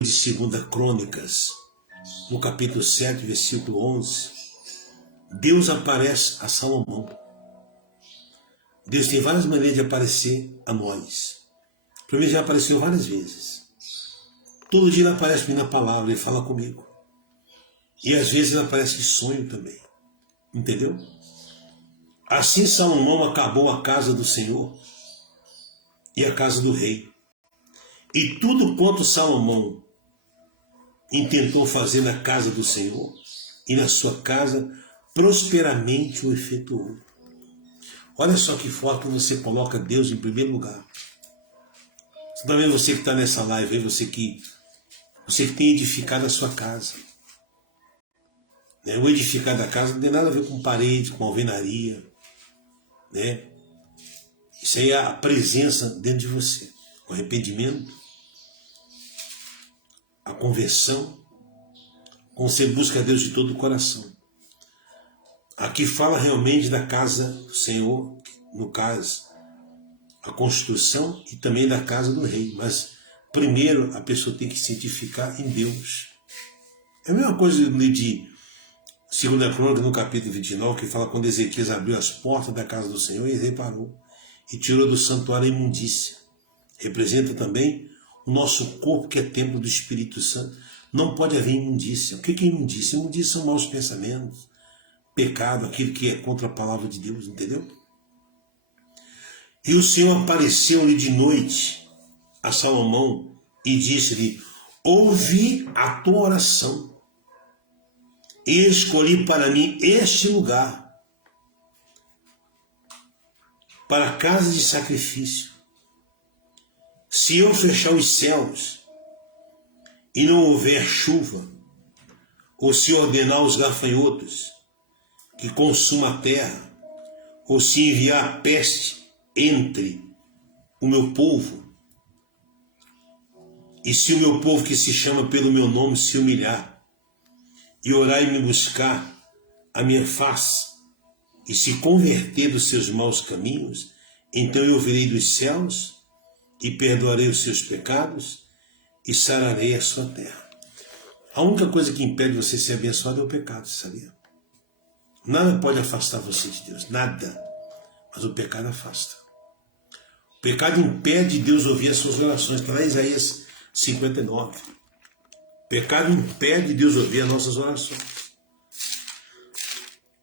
de 2 Crônicas, no capítulo 7, versículo 11, Deus aparece a Salomão. Deus tem várias maneiras de aparecer a nós. Para mim já apareceu várias vezes. Todo dia ele aparece na palavra, ele fala comigo. E às vezes ele aparece em sonho também. Entendeu? Assim Salomão acabou a casa do Senhor e a casa do rei. E tudo quanto Salomão intentou fazer na casa do Senhor e na sua casa, prosperamente o efetuou. Olha só que forte quando você coloca Deus em primeiro lugar. Também você que está nessa live, você que tem edificado a sua casa. O edificar da casa não tem nada a ver com parede, com alvenaria. Isso aí é a presença dentro de você. O arrependimento, a conversão, quando você busca Deus de todo o coração. Aqui fala realmente da casa do Senhor, no caso, a construção e também da casa do rei. Mas primeiro a pessoa tem que se edificar em Deus. É a mesma coisa de 2 Crônicas, no capítulo 29, que fala quando Ezequias abriu as portas da casa do Senhor e reparou e tirou do santuário a imundícia. Representa também o nosso corpo, que é templo do Espírito Santo. Não pode haver imundícia. O que é imundícia? Imundícia são maus pensamentos, pecado, aquilo que é contra a palavra de Deus, entendeu? E o Senhor apareceu-lhe de noite a Salomão e disse-lhe: ouvi a tua oração e escolhi para mim este lugar para a casa de sacrifício. Se eu fechar os céus e não houver chuva, ou se ordenar os gafanhotos que consuma a terra, ou se enviar peste entre o meu povo, e se o meu povo que se chama pelo meu nome se humilhar, e orar e me buscar a minha face, e se converter dos seus maus caminhos, então eu virei dos céus e perdoarei os seus pecados e sararei a sua terra. A única coisa que impede você ser abençoado é o pecado, sabia? Nada pode afastar você de Deus, nada. Mas o pecado afasta. O pecado impede Deus ouvir as suas orações, está lá em Isaías 59. O pecado impede Deus ouvir as nossas orações.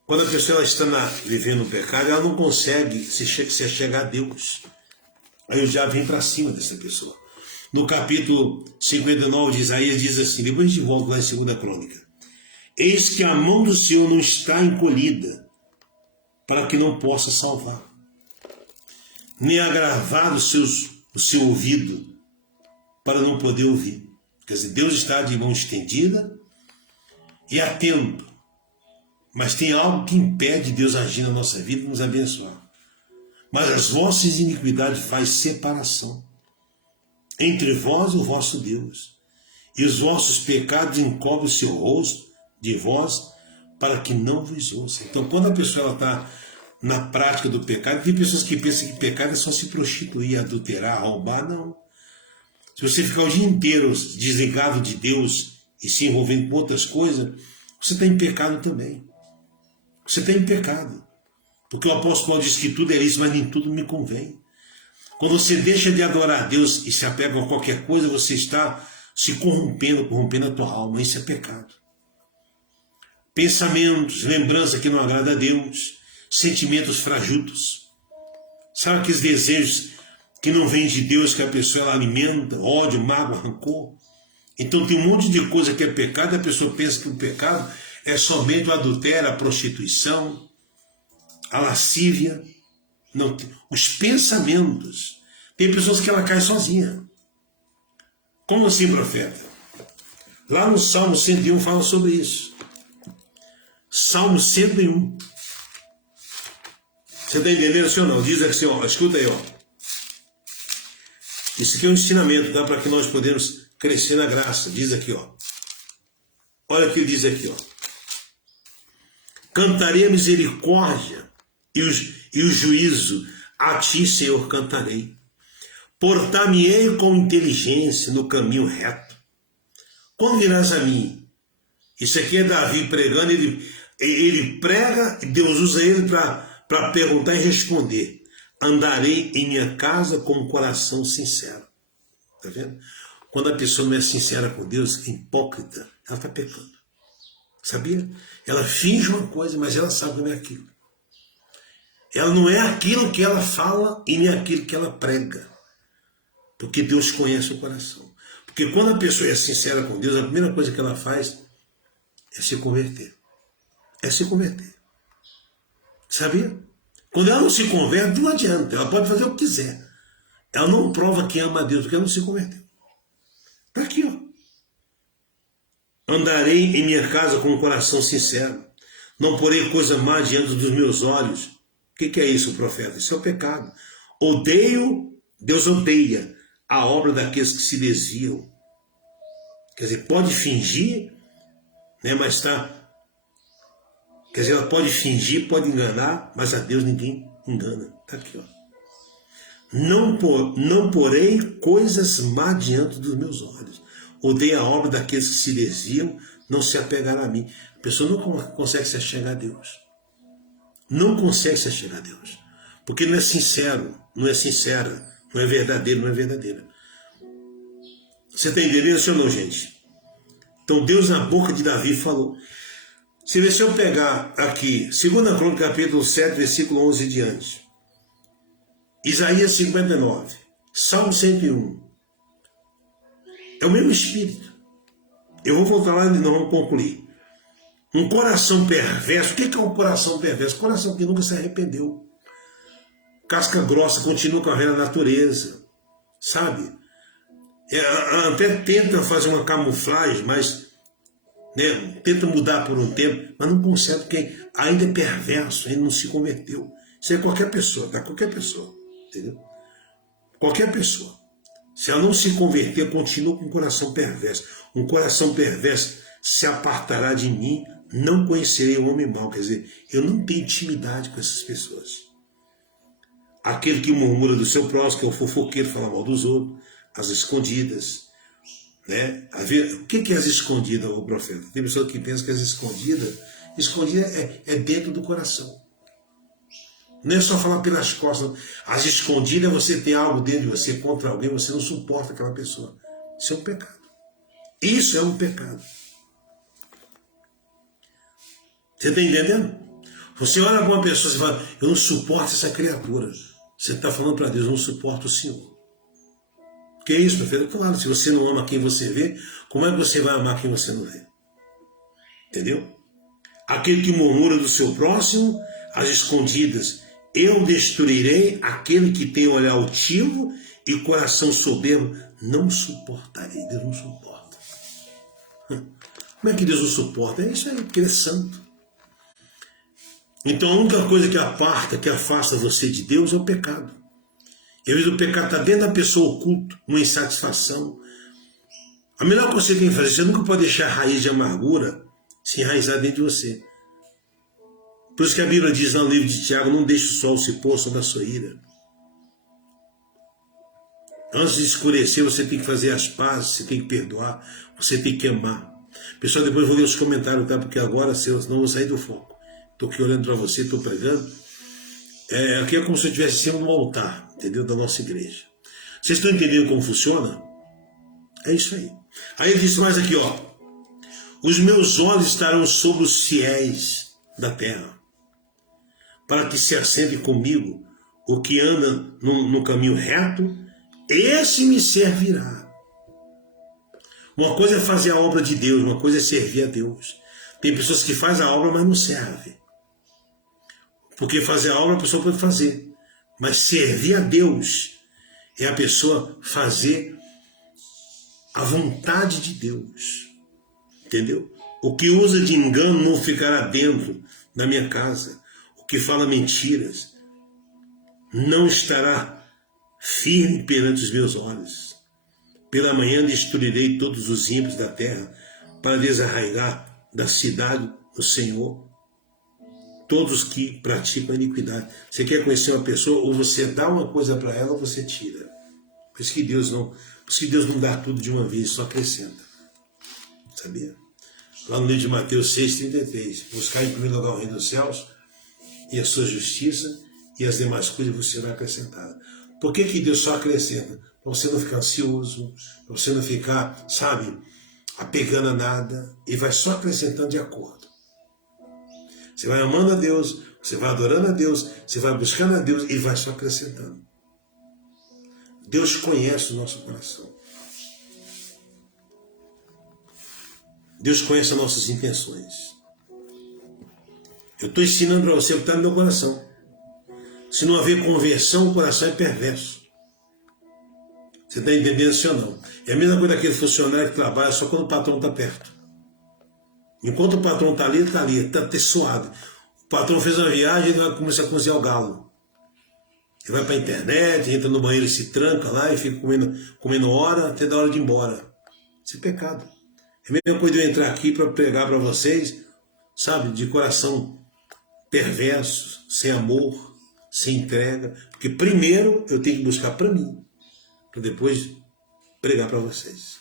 Quando a pessoa está vivendo o pecado, ela não consegue se chegar a Deus. Aí o diabo vem para cima dessa pessoa. No capítulo 59 de Isaías diz assim, depois a gente volta lá em 2 Crônica: eis que a mão do Senhor não está encolhida, para que não possa salvar, nem agravado o seu ouvido, para não poder ouvir. Quer dizer, Deus está de mão estendida e atento, mas tem algo que impede Deus agir na nossa vida e nos abençoar. Mas as vossas iniquidades faz separação entre vós e o vosso Deus, e os vossos pecados encobrem o seu rosto de vós, para que não vos ouça. Então, quando a pessoa está na prática do pecado, tem pessoas que pensam que pecado é só se prostituir, adulterar, roubar. Não. Se você ficar o dia inteiro desligado de Deus e se envolvendo com outras coisas, você está em pecado também. Você está em pecado. Porque o apóstolo Paulo diz que tudo é isso, mas nem tudo me convém. Quando você deixa de adorar a Deus e se apega a qualquer coisa, você está se corrompendo a tua alma. Isso é pecado. Pensamentos, lembrança que não agrada a Deus, sentimentos fajutos. Sabe aqueles desejos que não vêm de Deus, que a pessoa ela alimenta, ódio, mágoa, rancor? Então tem um monte de coisa que é pecado, e a pessoa pensa que o pecado é somente o adultério, a prostituição, a lascívia. Não, os pensamentos. Tem pessoas que ela cai sozinha. Como assim, profeta? Lá no Salmo 101 fala sobre isso. Salmo 101. Você está entendendo, senhor? Não? Diz assim, ó, escuta aí, ó. Isso aqui é um ensinamento, dá para que nós podemos crescer na graça. Diz aqui, ó. Olha o que ele diz aqui, ó. Cantarei a misericórdia e o juízo, a ti, Senhor, cantarei. Portar-me-ei com inteligência no caminho reto. Quando virás a mim, isso aqui é Davi pregando, ele prega e Deus usa ele para perguntar e responder. Andarei em minha casa com um coração sincero. Está vendo? Quando a pessoa não é sincera com Deus, é hipócrita, ela está pecando. Sabia? Ela finge uma coisa, mas ela sabe que não é aquilo. Ela não é aquilo que ela fala e nem aquilo que ela prega. Porque Deus conhece o coração. Porque quando a pessoa é sincera com Deus, a primeira coisa que ela faz é se converter. É se converter. Sabia? Quando ela não se converte, não adianta. Ela pode fazer o que quiser. Ela não prova que ama a Deus, porque ela não se converteu. Está aqui, ó. Andarei em minha casa com um coração sincero. Não porei coisa má diante dos meus olhos. O que é isso, profeta? Isso é o pecado. Deus odeia a obra daqueles que se desviam. Quer dizer, pode fingir, né, mas está... Quer dizer, ela pode fingir, pode enganar, mas a Deus ninguém engana. Está aqui, ó. Não porei coisas má diante dos meus olhos. Odeio a obra daqueles que se desviam, não se apegaram a mim. A pessoa não consegue se achegar a Deus. Não consegue se achegar a Deus. Porque não é sincero, não é sincera, não é verdadeiro, não é verdadeira. Você está entendendo isso ou não, gente? Então Deus na boca de Davi falou. Se eu pegar aqui, 2 Crônicas, capítulo 7, versículo 11 e diante. Isaías 59, Salmo 101. É o mesmo espírito. Eu vou voltar lá e nós vamos concluir. Um coração perverso. O que é um coração perverso? Coração que nunca se arrependeu. Casca grossa, continua com a velha natureza. Sabe? Até tenta fazer uma camuflagem, mas né, tenta mudar por um tempo, mas não consegue, porque ainda é perverso, ainda não se converteu. Isso é qualquer pessoa, tá? Qualquer pessoa. Entendeu? Qualquer pessoa. Se ela não se converter, continua com um coração perverso. Um coração perverso se apartará de mim, não conhecerei o homem mau. Quer dizer, eu não tenho intimidade com essas pessoas. Aquele que murmura do seu próximo, que é o fofoqueiro, fala mal dos outros, as escondidas. Né? O que é as escondidas, o profeta? Tem pessoas que pensam que as escondidas é dentro do coração. Não é só falar pelas costas. As escondidas, você tem algo dentro de você contra alguém, você não suporta aquela pessoa. Isso é um pecado. Isso é um pecado. Você está entendendo? Você olha para uma pessoa e fala, eu não suporto essa criatura. Você está falando para Deus, eu não suporto o Senhor. Que é isso, profeta? Claro, se você não ama quem você vê, como é que você vai amar quem você não vê? Entendeu? Aquele que murmura do seu próximo, às escondidas, eu destruirei aquele que tem olhar altivo e coração soberbo, não suportarei. Deus não suporta. Como é que Deus não suporta? É isso aí, porque Ele é santo. Então a única coisa que aparta, que afasta você de Deus é o pecado. E às vezes o pecado está dentro da pessoa oculto, uma insatisfação. A melhor coisa que você tem que fazer, você nunca pode deixar a raiz de amargura se enraizar dentro de você. Por isso que a Bíblia diz no livro de Tiago, não deixe o sol se pôr sobre a sua ira. Antes de escurecer, você tem que fazer as pazes, você tem que perdoar, você tem que amar. Pessoal, depois eu vou ler os comentários, tá? Porque agora, senão eu vou sair do foco. Estou aqui olhando para você, estou pregando. Aqui é como se eu estivesse em cima de um altar, entendeu? Da nossa igreja. Vocês estão entendendo como funciona? É isso aí. Aí ele diz mais aqui, ó. Os meus olhos estarão sobre os fiéis da terra, para que se assente comigo o que anda no caminho reto, esse me servirá. Uma coisa é fazer a obra de Deus, uma coisa é servir a Deus. Tem pessoas que fazem a obra, mas não servem. Porque fazer a obra a pessoa pode fazer, mas servir a Deus é a pessoa fazer a vontade de Deus. Entendeu? O que usa de engano não ficará dentro da minha casa. O que fala mentiras não estará firme perante os meus olhos. Pela manhã destruirei todos os ímpios da terra, para desarraigar da cidade o Senhor todos que praticam a iniquidade. Você quer conhecer uma pessoa, ou você dá uma coisa para ela, ou você tira. Por isso que Deus não dá tudo de uma vez, só acrescenta. sabia? Lá no livro de Mateus 6,33, buscar em primeiro lugar o reino dos céus e a sua justiça, e as demais coisas vos serão acrescentadas. Por que Deus só acrescenta? Para você não ficar ansioso, para você não ficar, sabe, apegando a nada, e vai só acrescentando de acordo. Você vai amando a Deus, você vai adorando a Deus, você vai buscando a Deus, e vai só acrescentando. Deus conhece o nosso coração. Deus conhece as nossas intenções. Eu estou ensinando para você o que está no meu coração. Se não haver conversão, o coração é perverso. Você está entendendo isso ou não? É a mesma coisa daquele funcionário que trabalha só quando o patrão está perto. Enquanto o patrão está ali, está suado. O patrão fez uma viagem, ele vai começar a cozinhar o galo. Ele vai para a internet, entra no banheiro e se tranca lá e fica comendo hora até da hora de ir embora. Isso é pecado. É a mesma coisa de eu entrar aqui para pregar para vocês, sabe, de coração perverso, sem amor, sem entrega. Porque primeiro eu tenho que buscar para mim, para depois pregar para vocês.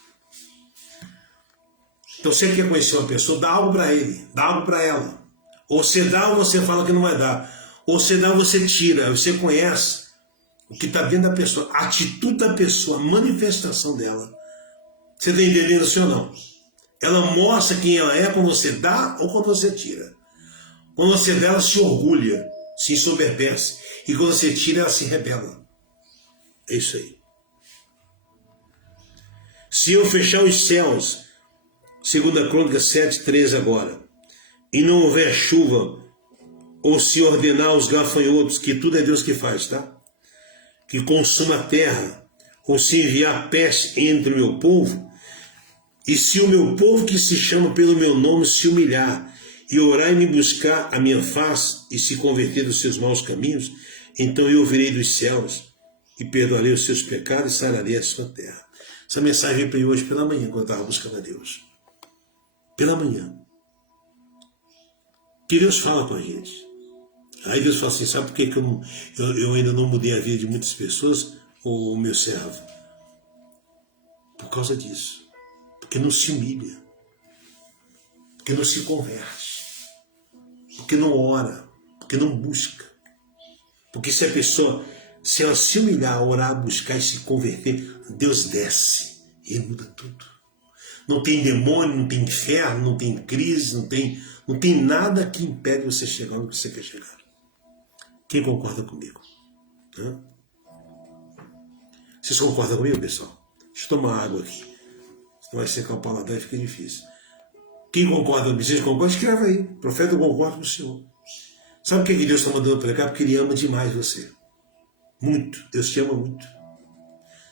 Então você quer conhecer uma pessoa, dá algo para ele, dá algo para ela. Ou você dá ou você fala que não vai dar. Ou você dá ou você tira. Você conhece o que está dentro da pessoa, a atitude da pessoa, a manifestação dela. Você está entendendo isso ou não? Ela mostra quem ela é quando você dá ou quando você tira. Quando você dá, ela se orgulha, se ensoberbece. E quando você tira, ela se rebela. É isso aí. Se eu fechar os céus, 2 Crônicas 7:13 agora, e não houver chuva, ou se ordenar os gafanhotos, que tudo é Deus que faz, tá? Que consuma a terra, ou se enviar peste entre o meu povo, e se o meu povo que se chama pelo meu nome se humilhar, e orar e me buscar a minha face, e se converter dos seus maus caminhos, então eu ouvirei dos céus, e perdoarei os seus pecados, e sararei a sua terra. Essa mensagem veio para mim hoje pela manhã, quando eu estava buscando a Deus. Pela manhã. Que Deus fala com a gente. Aí Deus fala assim, sabe por que eu ainda não mudei a vida de muitas pessoas, o meu servo? Por causa disso. Porque não se humilha. Porque não se converte. Porque não ora. Porque não busca. Porque se a pessoa, se ela se humilhar, orar, buscar e se converter, Deus desce e ele muda tudo. Não tem demônio, não tem inferno, não tem crise, não tem nada que impede você chegar onde você quer chegar. Quem concorda comigo? Hã? Vocês concordam comigo, pessoal? Deixa eu tomar água aqui. Senão vai secar o paladar e fica difícil. Quem concorda comigo? Vocês concordam? Escreva aí. Profeta, eu concordo com o Senhor. Sabe por que Deus está mandando para cá? Porque Ele ama demais você. Muito. Deus te ama muito.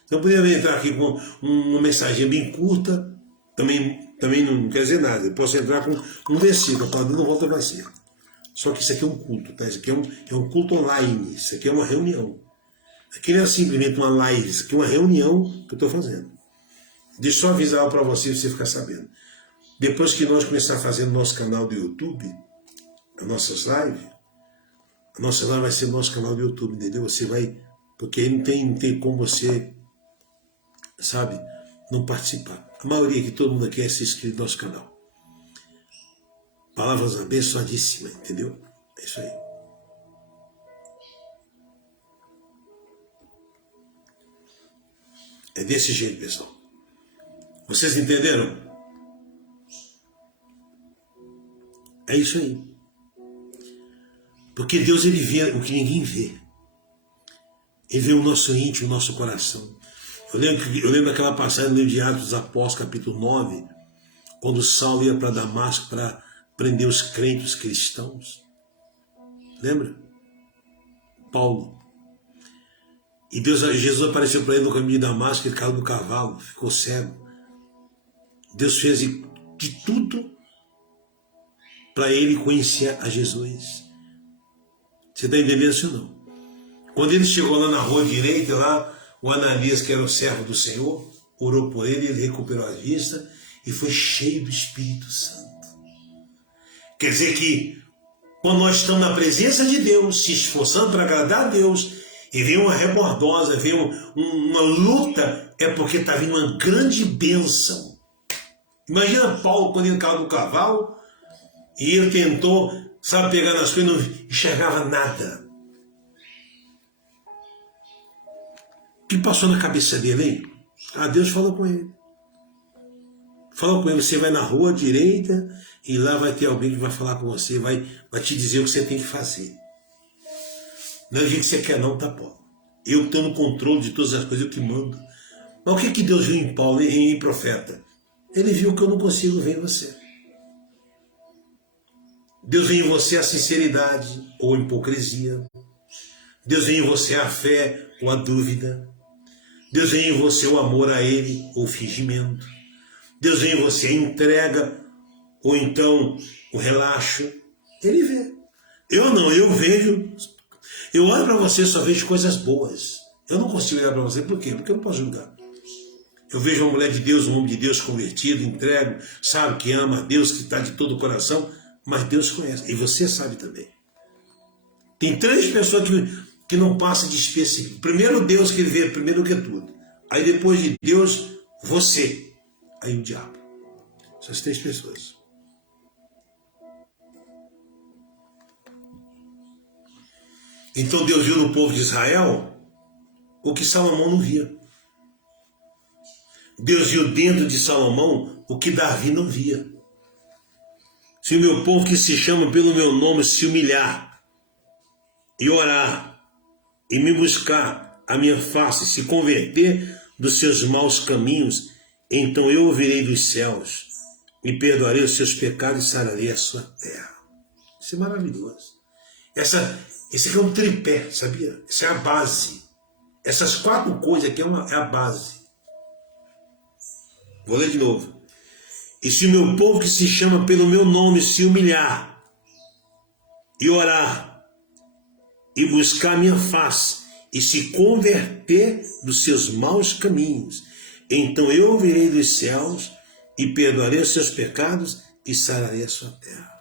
Então eu poderia entrar aqui com uma mensagem bem curta, também não quer dizer nada. Eu posso entrar com um versículo, a palavra não volta vazia. Só que isso aqui é um culto, tá? Isso aqui é um culto online, isso aqui é uma reunião. Aqui não é simplesmente uma live, isso aqui é uma reunião que eu estou fazendo. Deixa eu só avisar para você ficar sabendo. Depois que nós começar a fazer no nosso canal do YouTube, a nossa live vai ser no nosso canal do YouTube, entendeu? Você vai, porque aí não tem como você, sabe, não participar. A maioria que todo mundo aqui é se inscrever no nosso canal. Palavras abençoadíssimas, entendeu? É isso aí. É desse jeito, pessoal. Vocês entenderam? É isso aí. Porque Deus, Ele vê o que ninguém vê. Ele vê o nosso íntimo, o nosso coração. Eu lembro daquela passagem no livro de Atos dos Apóstolos, capítulo 9, quando Saulo ia para Damasco para prender os crentes, os cristãos. Lembra? Paulo. E Jesus apareceu para ele no caminho de Damasco, ele caiu do cavalo, ficou cego. Deus fez de tudo para ele conhecer a Jesus. Você está entendendo isso ou não? Quando ele chegou lá na rua direita, lá, o Ananias, que era o servo do Senhor, orou por ele, ele recuperou a vista e foi cheio do Espírito Santo. Quer dizer que quando nós estamos na presença de Deus, se esforçando para agradar a Deus, e vem uma rebordosa, vem uma luta, é porque está vindo uma grande bênção. Imagina Paulo quando ele caiu do cavalo e ele tentou, sabe, pegar nas coisas e não enxergava nada. O que passou na cabeça dele, hein? Ah, Deus falou com ele. Falou com ele, você vai na rua direita e lá vai ter alguém que vai falar com você, vai te dizer o que você tem que fazer. Não é o que você quer não, tá, Paulo? Eu estou no controle de todas as coisas, eu que mando. Mas o que Deus viu em Paulo, em profeta? Ele viu que eu não consigo ver em você. Deus vê em você a sinceridade ou a hipocrisia. Deus vê em você a fé ou a dúvida. Deus vê em você o amor a Ele ou o fingimento. Deus vê em você a entrega ou então o relaxo. Ele vê. Eu não, eu vejo. Eu olho para você e só vejo coisas boas. Eu não consigo olhar para você, por quê? Porque eu não posso julgar. Eu vejo uma mulher de Deus, um homem de Deus convertido, entregue, sabe que ama a Deus, que está de todo o coração, mas Deus conhece, e você sabe também. Tem 3 pessoas que não passam despercebido. Primeiro Deus, que ele vê primeiro que tudo. Aí depois de Deus, você. Aí o diabo. Essas 3 pessoas. Então Deus viu no povo de Israel o que Salomão não via. Deus viu dentro de Salomão o que Davi não via. Se o meu povo que se chama pelo meu nome se humilhar e orar e me buscar a minha face, se converter dos seus maus caminhos, então eu ouvirei dos céus e perdoarei os seus pecados e sararei a sua terra. Isso é maravilhoso. Esse aqui é um tripé, sabia? Essa é a base. Essas 4 coisas aqui é a base. Vou ler de novo. E se o meu povo que se chama pelo meu nome se humilhar e orar e buscar a minha face e se converter dos seus maus caminhos, então eu ouvirei dos céus e perdoarei os seus pecados e sararei a sua terra.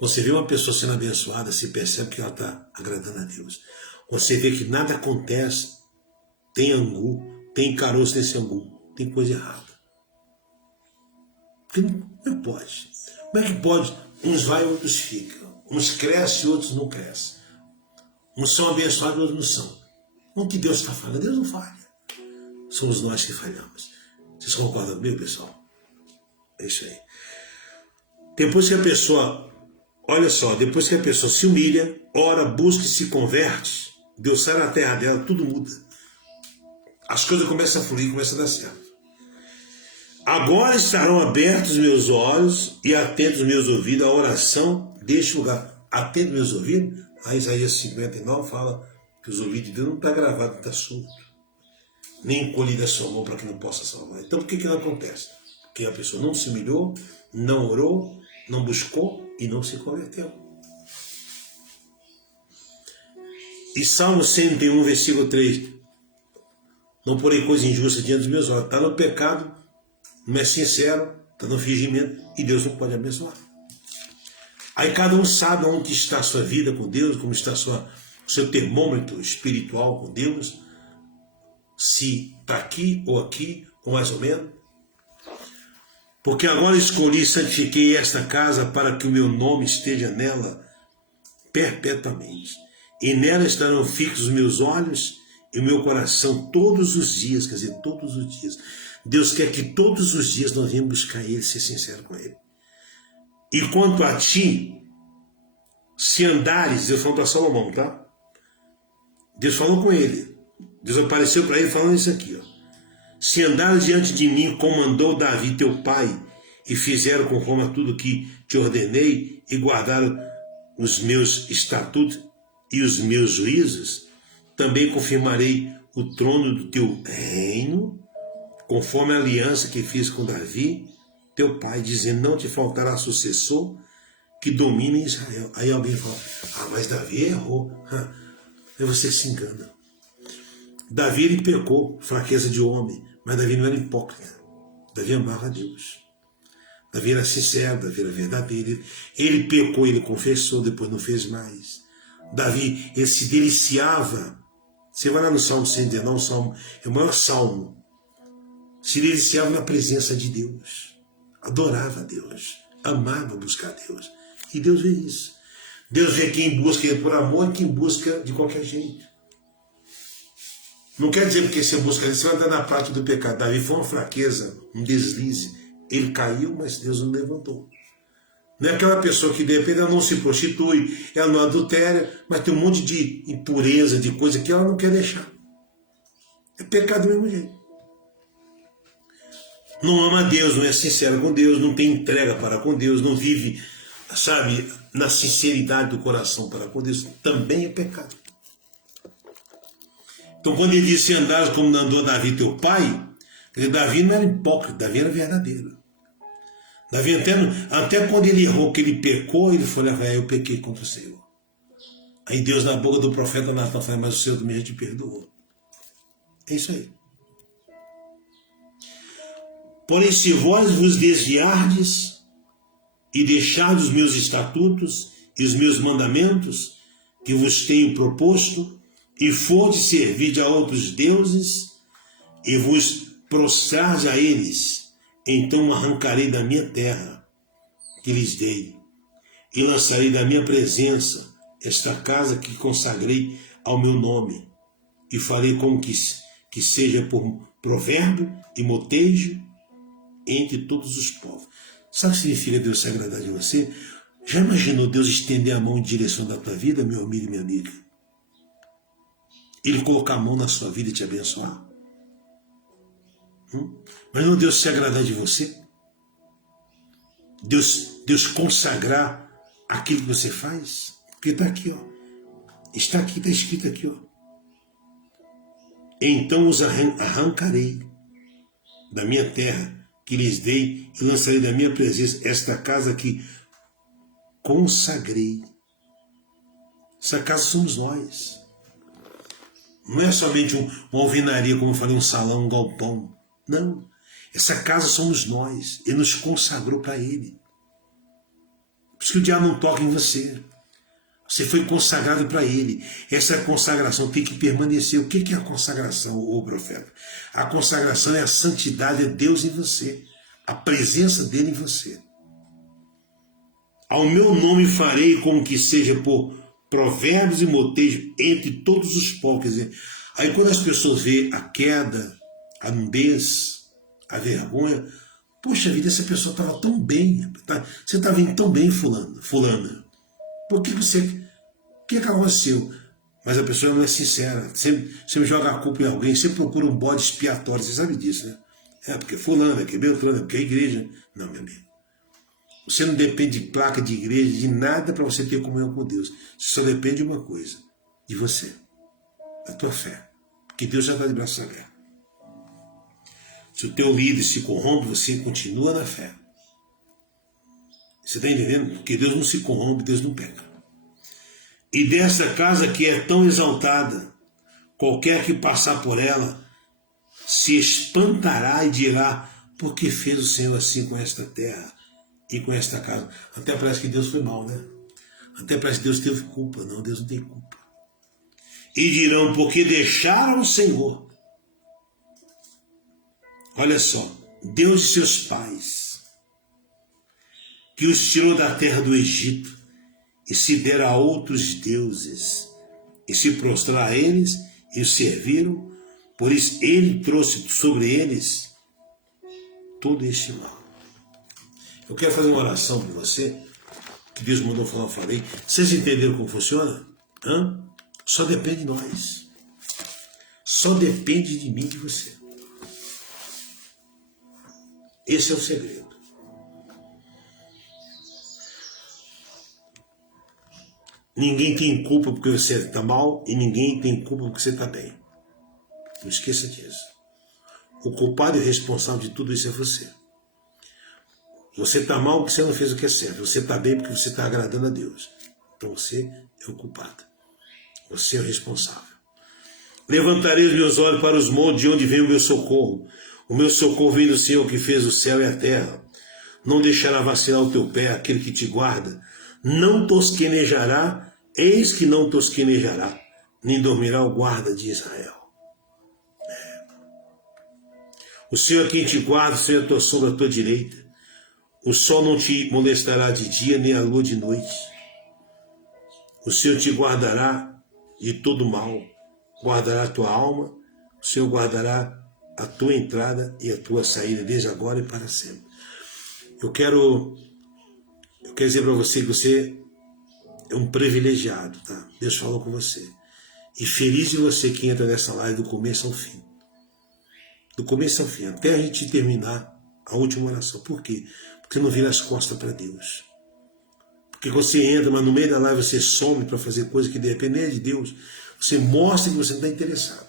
Você vê uma pessoa sendo abençoada, se percebe que ela está agradando a Deus. Você vê que nada acontece, tem angu, tem caroço nesse angu, tem coisa errada. Porque não pode. Como é que pode? Uns vai e outros ficam. Uns crescem e outros não crescem. Uns são abençoados e outros não são. O que Deus está falando? Deus não falha. Somos nós que falhamos. Vocês concordam comigo, pessoal? É isso aí. Depois que a pessoa, olha só, depois que a pessoa se humilha, ora, busca e se converte, Deus sai na terra dela, tudo muda. As coisas começam a fluir, começam a dar certo. Agora estarão abertos meus olhos e atentos meus ouvidos à oração deste lugar. Atento meus ouvidos, a Isaías 59 fala que os ouvidos de Deus não estão gravados, não está solto. Nem encolhido a sua mão para que não possa salvar. Então por que não acontece? Porque a pessoa não se humilhou, não orou, não buscou e não se converteu. E Salmo 101, versículo 3. Não porei coisa injusta diante dos meus olhos. Está no pecado, não é sincero, está no fingimento e Deus não pode abençoar. Aí cada um sabe onde está a sua vida com Deus, como está o seu termômetro espiritual com Deus, se está aqui, ou mais ou menos. Porque agora escolhi e santifiquei esta casa para que o meu nome esteja nela perpetuamente. E nela estarão fixos os meus olhos e o meu coração todos os dias, quer dizer, todos os dias. Deus quer que todos os dias nós venhamos buscar Ele, ser sincero com Ele. E quanto a ti, se andares, Deus falou para Salomão, tá? Deus falou com ele. Deus apareceu para ele falando isso aqui, ó. Se andares diante de mim, como andou Davi teu pai, e fizeram conforme a tudo que te ordenei, e guardaram os meus estatutos e os meus juízos, também confirmarei o trono do teu reino, conforme a aliança que fiz com Davi, teu pai, dizendo, não te faltará sucessor que domine Israel. Aí alguém fala, mas Davi errou. É você que se engana. Davi, ele pecou, fraqueza de homem, mas Davi não era hipócrita. Davi amava a Deus. Davi era sincero, Davi era verdadeiro. Ele pecou, ele confessou, depois não fez mais. Davi, ele se deliciava. Você vai lá no Salmo 119, é o maior salmo. Se deliciava na presença de Deus. adorava a Deus, amava buscar a Deus. E Deus vê isso. Deus vê quem busca por amor e quem busca de qualquer jeito. Não quer dizer porque você busca, você vai andar na prática do pecado. Davi foi uma fraqueza, um deslize. Ele caiu, mas Deus não levantou. Não é aquela pessoa que de repente ela não se prostitui, ela não adultera, mas tem um monte de impureza, de coisa que ela não quer deixar. É pecado do mesmo jeito. Não ama a Deus, não é sincero com Deus, não tem entrega para com Deus, não vive, sabe, na sinceridade do coração para com Deus, também é pecado. Então quando ele disse andares como andou Davi teu pai, Davi não era hipócrita, Davi era verdadeiro. Davi até quando ele errou, que ele pecou, ele falou, eu pequei contra o Senhor. Aí Deus na boca do profeta Natan falou, mas o Senhor também já te perdoou. É isso aí. Porém, se vós vos desviardes e deixardes os meus estatutos e os meus mandamentos que vos tenho proposto, e fordes servir a outros deuses, e vos prostrardes a eles, então arrancarei da minha terra que lhes dei, e lançarei da minha presença esta casa que consagrei ao meu nome, e farei com que seja por provérbio e motejo entre todos os povos. Sabe o que significa Deus se agradar de você? Já imaginou Deus estender a mão em direção da tua vida, meu amigo e minha amiga? Ele colocar a mão na sua vida e te abençoar? Mas não Deus se agradar de você? Deus consagrar aquilo que você faz? Porque está aqui, ó. Está aqui, está escrito aqui, ó. Então os arrancarei da minha terra que lhes dei e lançarei da minha presença esta casa que consagrei. Essa casa somos nós. Não é somente uma alvenaria, como eu falei, um salão, um galpão. Não. Essa casa somos nós. Ele nos consagrou para Ele. Por isso que o diabo não toca em você. Você foi consagrado para Ele. Essa consagração tem que permanecer. O que é a consagração, ô profeta? A consagração é a santidade de Deus em você. A presença dele em você. Ao meu nome farei como que seja por provérbios e motejos entre todos os povos. Quer dizer, aí quando as pessoas veem a queda, a nudez, a vergonha, poxa vida, essa pessoa estava tão bem, você estava indo tão bem, fulana. Por que você... O que aconteceu? Mas a pessoa não é sincera. Você me joga a culpa em alguém, você procura um bode expiatório, você sabe disso, né? É porque fulana, porque Beltrana, porque a igreja. Não, meu amigo. Você não depende de placa de igreja, de nada para você ter comunhão com Deus. Você só depende de uma coisa, de você, da tua fé. Porque Deus já está de braços abertos. Se o teu líder se corrompe, você continua na fé. Você está entendendo? Porque Deus não se corrompe, Deus não peca. E dessa casa que é tão exaltada, qualquer que passar por ela se espantará e dirá, por que fez o Senhor assim com esta terra e com esta casa? Até parece que Deus foi mal, né? Até parece que Deus teve culpa. Não, Deus não tem culpa. E dirão, porque deixaram o Senhor. Olha só, Deus de seus pais, que os tirou da terra do Egito, e se deram a outros deuses, e se prostraram a eles, e os serviram, por isso ele trouxe sobre eles todo este mal. Eu quero fazer uma oração por você, que Deus mandou falar, eu falei. Vocês entenderam como funciona? Só depende de nós. Só depende de mim e de você. Esse é o segredo. Ninguém tem culpa porque você está mal e ninguém tem culpa porque você está bem. Não esqueça disso. O culpado e o responsável de tudo isso é você. Você está mal porque você não fez o que é certo. Você está bem porque você está agradando a Deus. Então você é o culpado. Você é o responsável. Levantarei os meus olhos para os montes, de onde vem o meu socorro. O meu socorro vem do Senhor que fez o céu e a terra. Não deixará vacilar o teu pé, aquele que te guarda. Não tosquenejará, eis que não tosquenejará, nem dormirá o guarda de Israel. O Senhor é quem te guarda, o Senhor é a tua sombra, a tua direita. O sol não te molestará de dia, nem a lua de noite. O Senhor te guardará de todo mal, guardará a tua alma, o Senhor guardará a tua entrada e a tua saída, desde agora e para sempre. Eu quero dizer para você que você é um privilegiado, tá? Deus falou com você. E feliz de você que entra nessa live do começo ao fim. Do começo ao fim, até a gente terminar a última oração. Por quê? Porque não vira as costas para Deus. Porque você entra, mas no meio da live você some para fazer coisa que de repente nem é de Deus. Você mostra que você não está interessado.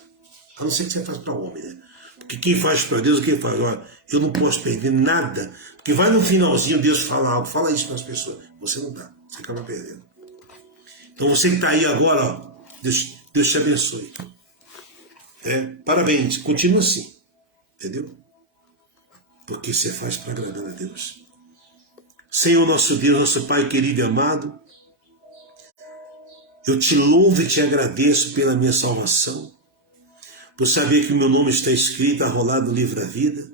A não ser que você faça para homem, né? Porque quem faz para Deus, quem faz, olha, eu não posso perder nada. Porque vai no finalzinho, Deus fala algo, fala isso para as pessoas. Você não está, você acaba perdendo. Então você que está aí agora, ó, Deus te abençoe. Parabéns, continua assim. Entendeu? Porque você faz para agradar a Deus. Senhor nosso Deus, nosso Pai querido e amado, eu te louvo e te agradeço pela minha salvação, por saber que o meu nome está escrito, arrolado no livro da vida.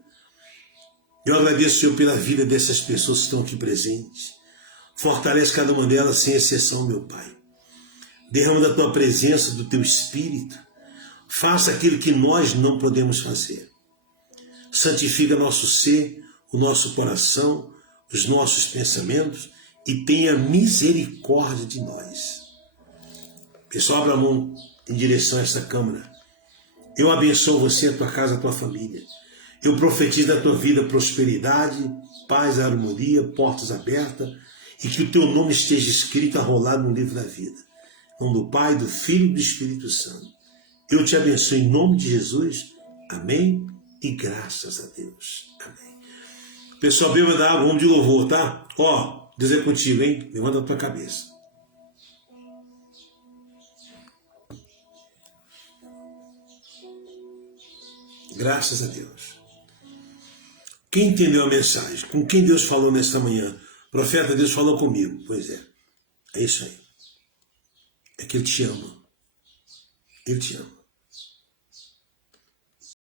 Eu agradeço, Senhor, pela vida dessas pessoas que estão aqui presentes. Fortalece cada uma delas, sem exceção, meu Pai. Derrama da tua presença, do teu Espírito. Faça aquilo que nós não podemos fazer. Santifica nosso ser, o nosso coração, os nossos pensamentos e tenha misericórdia de nós. Pessoal, abra a mão em direção a esta câmara. Eu abençoo você, a tua casa, a tua família. Eu profetizo na tua vida prosperidade, paz, harmonia, portas abertas e que o teu nome esteja escrito, arrolado no livro da vida. Em nome do Pai, do Filho e do Espírito Santo. Eu te abençoo em nome de Jesus. Amém e graças a Deus. Amém. Pessoal, beba da água, vamos de louvor, tá? Ó, Deus é contigo, hein? Levanta a tua cabeça. Graças a Deus. Quem entendeu a mensagem? Com quem Deus falou nesta manhã? Profeta, Deus falou comigo. Pois é. É isso aí. É que Ele te ama. Ele te ama.